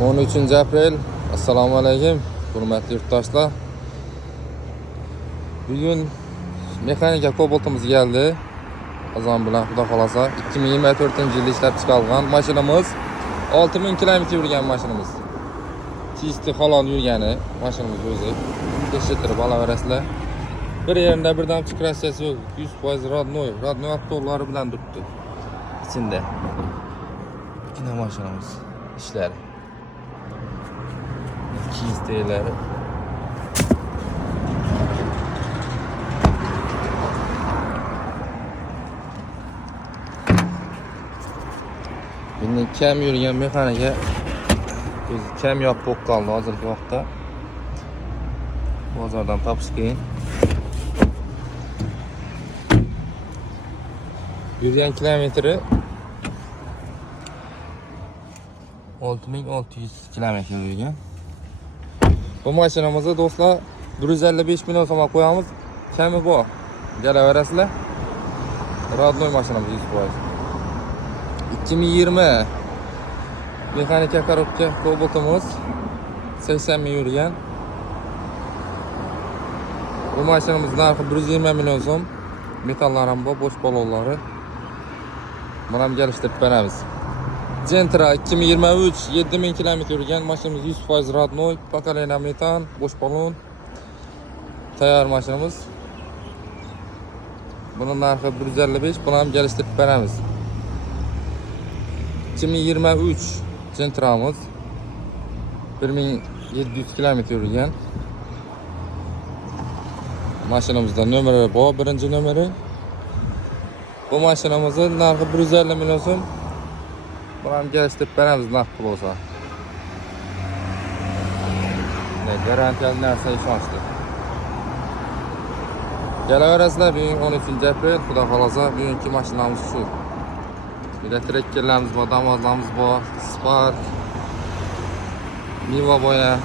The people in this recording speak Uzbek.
13 aprel. Assalomu alaykum, hurmatli yurtdoshlar. Bugun mexanika Cobalt'imiz geldi. Azon bilan xudo xolasa 2024-yilda ishlab chiqarilgan mashinamiz 6000 km yurgan mashinamiz. Chisti halol yurgani mashinamiz o'zi. Tekshirtirib olaverasizlar. Bir yerinde birdan chiqrashasi yo'q. 100% rodnoy avtolari bilan turibdi. İçinde. Yine mashinamiz ishlari. Chistilar. Bundan kam yurgan mexanika kam yopib bo'lib qoldi hozirgi vaqtda. Bozordan topish qiyin. Yurgan kilometri 6600 kilometr yurgan. Bu mashinamizda do'stlar 155 million so'm qo'yamiz. Kami bor. Kelaverasizlar. Rodnoy mashinamiz 100%. 2020 mexanika korobka Cobalt'imiz 80 ming yurgan. Bu mashinamiz narxi 120 million so'm. Metallar ham bor, bo'sh balonlari. Buni ham kelishtirib beramiz. Gentra 2023 7000 km yurgan mashinamiz 100% rodnoy, pokoleniya metan, bo'sh balon. Tayyor mashinamiz. Bunun narxi 155, buni ham kelishtirib beramiz. 2023 Gentra'mız 1700 km yurgan. Mashinamizda nomeri bor, birinchi nomeri. Bu mashinamizning narxi 150 million so'm. Buni ham kelishtirib beramiz narx bo'lsa. Garantiyali narsa ishonchli. Kelaverasizlar, bugun 13 aprel, xudo xolasa bugungi mashinamiz shu. Bir de trekkerlerimiz var, damazlarımız var, Spark, Niva boya,